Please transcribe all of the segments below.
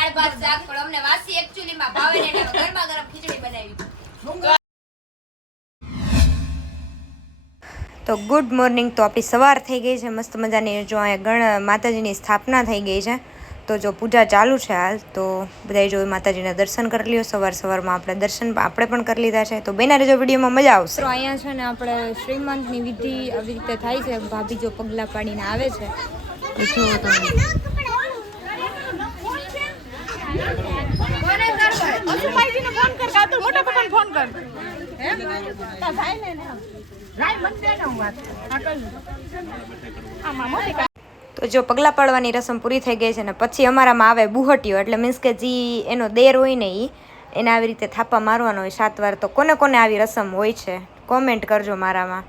દાળ ભાત શાક પણ અમને વાસી એક્ચ્યુઅલી માં ભાવે ને એટલે ગરમા ગરમ ખીચડી બનાવી. તો ગુડ મોર્નિંગ. તો આપણી સવાર થઈ ગઈ છે મસ્ત મજાની. જો અહીંયા માતાજીની સ્થાપના થઈ ગઈ છે. તો જો પૂજા ચાલુ છે હાલ. તો બધા જો માતાજીના દર્શન કરી લ્યો. સવારમાં આપણે દર્શન આપણે પણ કરી લીધા છે. તો બેના રેજો, વિડીયોમાં મજા આવશે. તો અહીંયા છે ને આપણે શ્રીમંતની વિધિ આવી રીતે થાય છે. ભાભી જો પગલા પાડીને આવે છે. જો તમે તો જો પગલા પાડવાની રસમ પૂરી થઈ ગઈ છે ને પછી અમારામાં આવે બુહટીઓ. એટલે મીન્સ કે જે એનો દેર હોય ને એને આવી રીતે થાપા મારવાનો હોય 7 વાર. તો કોને કોને આવી રસમ હોય છે કોમેન્ટ કરજો મારામાં.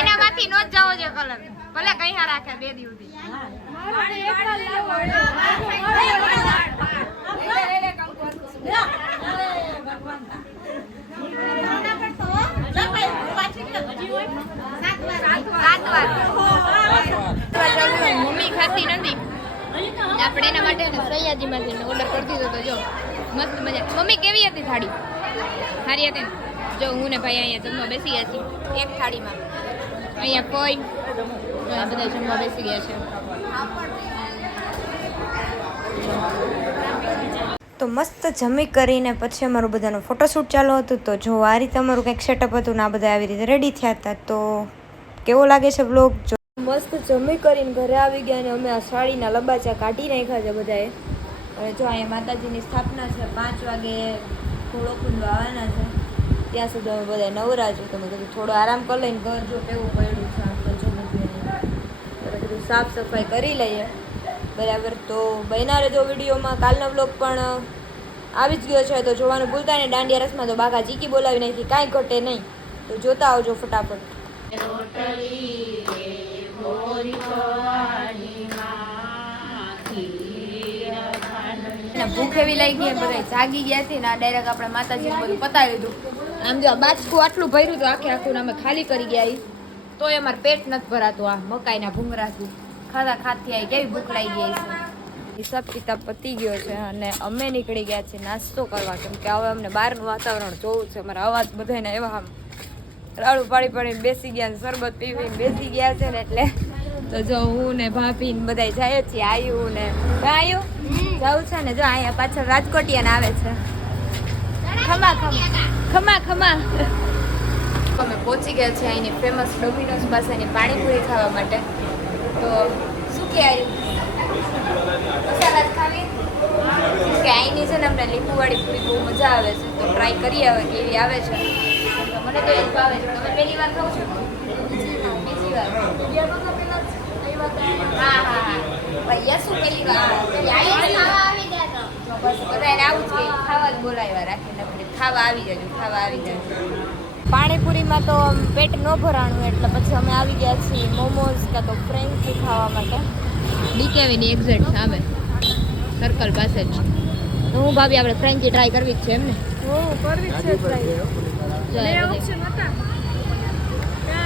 એનામાંથી નો જ જાવો છે કલર. ભલે કઈ હા રાખે 2 દી સુધી. મમ્મી ખાતી નથી આપણે એના માટે સયાજીમાંથી ઓર્ડર કરી દીધો. તો જો મસ્ત મજા. મમ્મી કેવી હતી થાળી? સારી હતી ને? જો હું ને ભાઈ અહીંયા જમવા બેસી ગયા છીએ એક થાળીમાં. અહીંયા કોઈ બધા જમવા બેસી ગયા છે. તો મસ્ત જમી કરીને પછી અમારું બધાનું ફોટોશૂટ ચાલુ હતું. તો જો આ રીતે અમારું કંઈક સેટઅપ હતું ને આ બધા આવી રીતે રેડી થયા હતા. તો કેવો લાગે છે બ્લોગ? જો મસ્ત જમી કરીને ઘરે આવી ગયા ને અમે આ સાડીના લબાચા કાઢી નાખ્યા છે બધાએ. અને જો અહીંયા માતાજીની સ્થાપના છે. 5 વાગે ઘોડો કુંડવા આવવાના છે. ત્યાં સુધી અમે બધા નવરા છે. તો મેં કીધું થોડો આરામ કરી લઈને ઘર જો કેવું પડ્યું છે આમ તો જમી બધું સાફ સફાઈ કરી લઈએ બરાબર. તો બન્યા રહેજો વિડીયોમાં. કાલનો બ્લોગ પણ આવી જ ગયો છે તો જોવાનું ભૂલતા નહીં. દાંડિયા રસમાં તો બાકા ચીકી બોલાવી નાખી, કાંઈ ઘટે નહીં. તો જોતા આવજો ફટાફટ. ભૂખ એવી લાગી ગઈ, બધા જાગી ગયા હતી ને આ ડાયરેક્ટ આપણે માતાજીને બધું પતાવી દીધું. આમ જો બાચકું આટલું ભર્યું હતું આખે અમે ખાલી કરી ગયા. તોય અમારે પેટ નથી ભરાતું. આ મકાઈના ભૂંગરાથી ખાતી આવી કેવી ભૂખ લાગી ગઈ છે. હિસાબ કિતાબ પતી ગયો છે અને અમે નીકળી ગયા છીએ નાસ્તો કરવા. કેમ કે હવે અમને બહારનું વાતાવરણ જોવું છે. અમારા અવાજ બધાને એવા આમ રાડું પાડી પાડીને બેસી ગયા, શરબત પીવીને બેસી ગયા છે ને એટલે. તો જો હું ને ભાભી ને બધા જાય છીએ. આયુ ને આયુ જવું છે ને. જો અહીંયા પાછળ રાજકોટિયાને આવે છે. ખમા ખમા ખમા ખમા. અમે પહોંચી ગયા છીએ અહીંની ફેમસ ડોમિનોઝ પાસેની પાણીપુરી ખાવા માટે. તો શું કે મસાલા ખાવી કે અહીંની છે ને અમને લીંબુવાળી પૂરી બહુ મજા આવે છે. તો ટ્રાય કરીએ હવે કેવી આવે છે. તો મને તો એ જ ભાવે છે. તમે પહેલી વાર ખાવ છો? બીજી વાર? હા હા હા ભૈયા શું પહેલી વાર? બધા એને આવું જ કે ખાવા જ બોલાવ્યા રાખીને ખાવા આવી જજો, ખાવા આવી જજો. પાણીપુરીમાં તો પેટ ન ભરાણું એટલે પછી અમે આવી ગયા છીએ મોમોઝ કાં તો ફ્રેન્કી ખાવા માટે. ડીકેવીની એક્ઝેક્ટ સામે સર્કલ પાસે જ. તો હું ભાભી આપણે ફ્રેન્કી ટ્રાય કરવી જ છે એમ ને? કરવી જ છે ટ્રાય.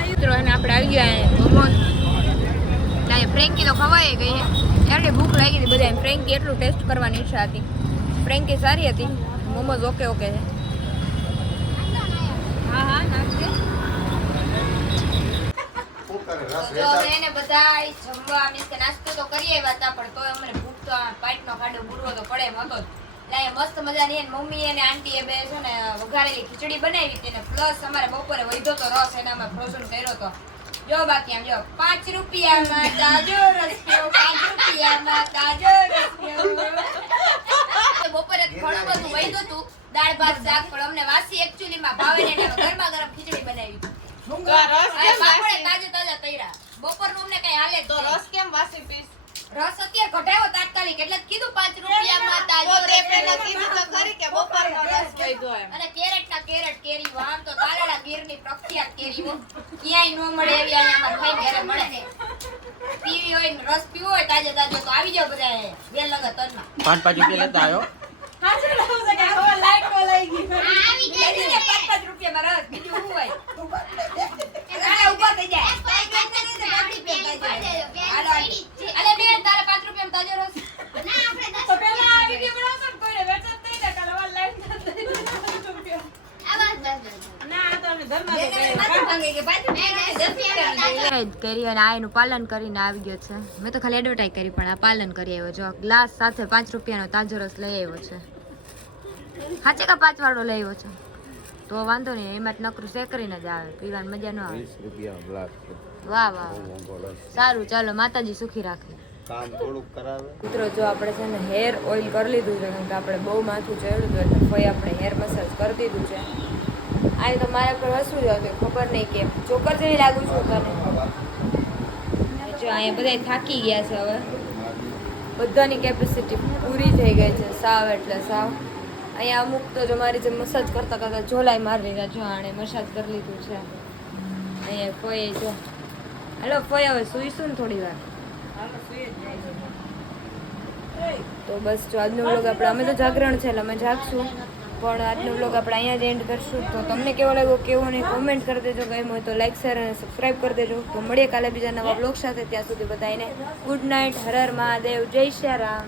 મિત્રો એને આપણે આવી ગયા મોમોઝ. ત્યાં ફ્રેન્કી તો ખવાઈ ગઈ છે. એટલે ભૂખ લાગી હતી બધા. ફ્રેન્કી એટલું ટેસ્ટ કરવાની ઈચ્છા હતી. ફ્રેન્કી સારી હતી. મોમોઝ ઓકે ઓકે છે. હા હા નાખજે. તો એને બધા જમવા મીન્સ કે નાસ્તો તો કરીએ હતા પણ તોય અમને ભૂખ તો પાઇટનો ખાડો પૂરવો તો પડે એમ હતો. એટલે મસ્ત મજાની મમ્મી અને આંટી એ બે છે ને વઘારેલી ખીચડી બનાવી હતી ને પ્લસ અમારે બપોરે વધ્યો તો રસ એનામાં ફ્રોઝન કર્યો તો. જો બાકી આમ જો 5 રૂપિયામાં તાજો રસ પીઓ, 5 રૂપિયામાં તાજો રસ પીઓ. બપોરે ઘણું બધું વધ્યું હતું દાળ ભાત શાક પણ અમને વાસી એક્ચ્યુઅલી માં ભાવે ને એટલે ગરમા ગરમ ખીચડી બનાવી. બપોરનું અમને કઈ હાલે તો રસ કેમ વાસી પીસ? રસ અત્યારે ઘટાયો તાત્કાલિક એટલે કીધું 5 રૂપિયામાં તાજો રસ. કીધું તો ખરી કે બપોરનો રસ કીધું એમ. અને કેરેટ ના કેરેટ કેરી આમ તો તારેડા ગીરની પ્રખ્યાત કેરી હો. ક્યાંય નો મળે એવી અહીંયા અમાર ભાઈ ઘરે મળે છે. પીવી હોય ને રસ પીવો હોય તાજે તાજો તો આવી જાવ બધા બે લગત તનમાં. 5 રૂપિયા લેતા આવ્યો. હાજર લાવ છે કે હવે લાઈટ કો લઈ ગઈ. આવી ગઈ ને 5 રૂપિયા માં રસ બીજું શું હોય? આલા ઉભા થઈ જાય. 5 રૂપિયા અલે બે તારે 5 રૂપિયા માં તાજો રસ. ના આપણે 10 તો પેલા આ વિડિયો બનાવશો ને કોઈને વેચત નહીં ને કાલે વાર લાઈટ કરી અને આ એનું પાલન કરીને આવી ગયો છે. મેં તો ખાલી એડવર્ટાઈઝ કરી પણ આ પાલન કરી આવ્યો. જો ગ્લાસ સાથે 5 રૂપિયાનો તાજો રસ લઈ આવ્યો છે. સાચે કા 5 વાળો લઈ આવ્યો છે તો વાંધો નહીં, એમાં જ નકરું શે કરીને જ આવે, પીવાની મજા ન આવે. 20 રૂપિયા ગ્લાસ. વાહ વાહ સારું, ચાલો માતાજી સુખી રાખે. કામ થોડુંક કરાવે. મિત્રો જો આપણે છે ને હેર ઓઇલ કરી લીધું છે, કારણ કે આપણે બહુ માથું ચડ્યું હતું એટલે ફઈ આપણે હેર મસાજ કરી દીધું છે. આ તો મારા પર હસવું જ હતું, ખબર નહીં કેમ ચોકર જેવી લાગુ છું તને. જો અહીંયા બધા થાકી ગયા છે, હવે બધાની કેપેસિટી પૂરી થઈ ગઈ છે સાવ એટલે સાવ. અહીંયા અમુક તો જો મારી જે મસાજ કરતા કરતા ઝોલાઈ મારી લીધા. જો આણે મસાજ કરી લીધું છે. અહીંયા ફઈ જો હેલો ફઈ હવે સૂઈશું ને થોડી વાર. તો બસ જો આજનો વ્લોગ આપણે, અમે તો જાગરણ છે એટલે અમે જાગશું, પણ આજનો વ્લોગ આપણે અહીંયા જ એન્ડ કરશું. તો તમને કેવો લાગ્યો કેવો નહીં કોમેન્ટ કરી દેજો. ગમ્યું હોય તો લાઈક શેર અને સબસ્ક્રાઈબ કરી દેજો. તો મળીએ કાલે બીજા નવા વ્લોગ સાથે. ત્યાં સુધી બધાને ગુડ નાઇટ, હર હર મહાદેવ, જય શ્રી રામ.